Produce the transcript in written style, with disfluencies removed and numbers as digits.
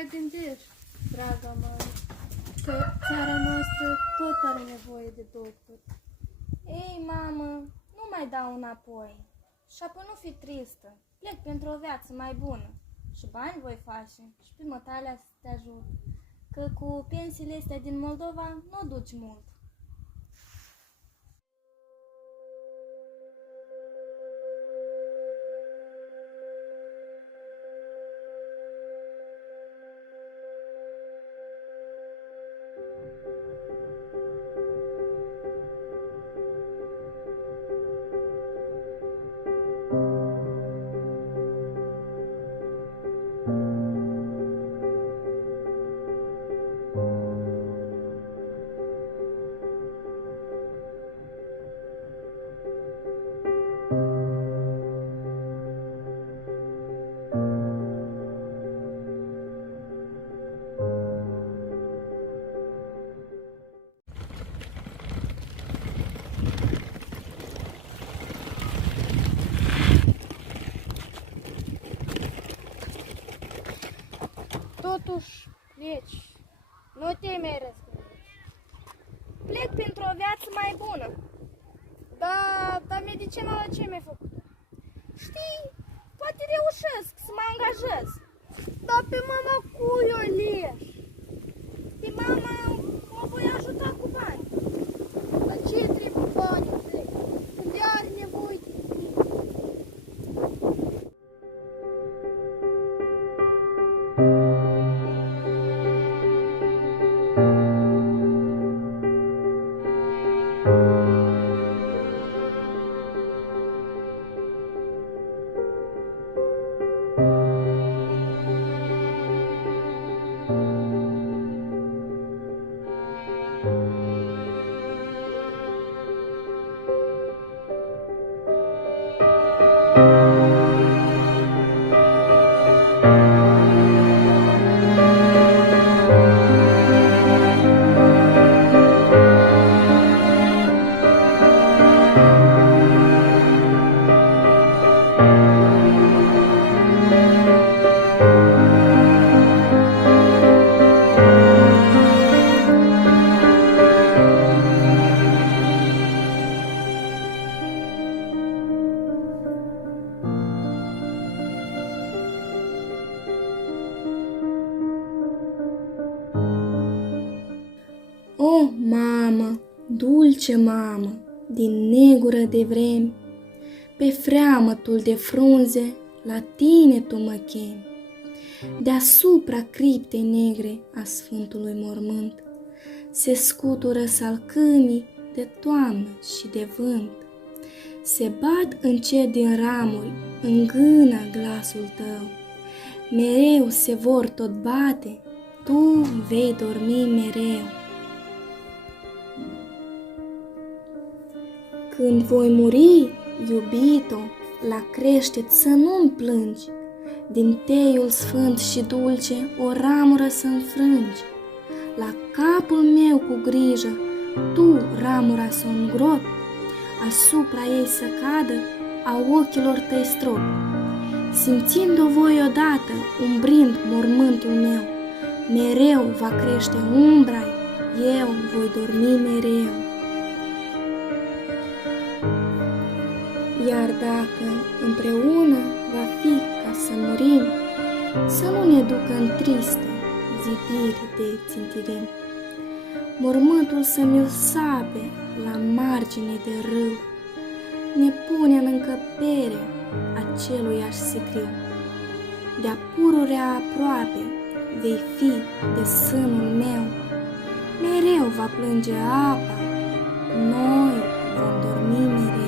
mai gândești, draga mea, că țara noastră tot are nevoie de doctor. Ei, mamă, nu mai dau înapoi. Și apoi nu fi tristă. Plec pentru o viață mai bună. Și bani voi face și pe mătalea să te ajut. Că cu pensiile astea din Moldova nu duci mult. Totuși, pleci. Nu te mai răspunde. Plec pentru o viață mai bună. Dar medicinala ce mi-ai făcut? Știi, poate reușesc să mă angajez. Dar pe mama cui o leși? Pe mama mă voi ajuta cu bani. Dar ce trebuie banii tăi? Unde are nevoie de tine? O, mamă, dulce mamă, din negură de vremi, pe freamătul de frunze, la tine tu mă chemi. Deasupra criptei negre a Sfântului Mormânt, se scutură salcâmii de toamnă și de vânt. Se bat încet din ramuri, îngână glasul tău, mereu se vor tot bate, tu vei dormi mereu. Când voi muri, iubito, la creștet să nu-mi plângi, din teiul sfânt și dulce o ramură să înfrângi. La capul meu cu grijă, tu ramura să o îngropi, asupra ei să cadă a ochilor tăi strop. Simțind-o voi odată, umbrind mormântul meu, mereu va crește umbra, eu voi dormi mereu. Iar dacă împreună va fi ca să murim, să nu ne ducă în tristă zidiri de țintirim. Mormântul să mi-l sape la margine de râu, ne pune în încăpere aceluiași sicriu. De-a pururea aproape vei fi de sânul meu, mereu va plânge apa, noi vom dormi mereu.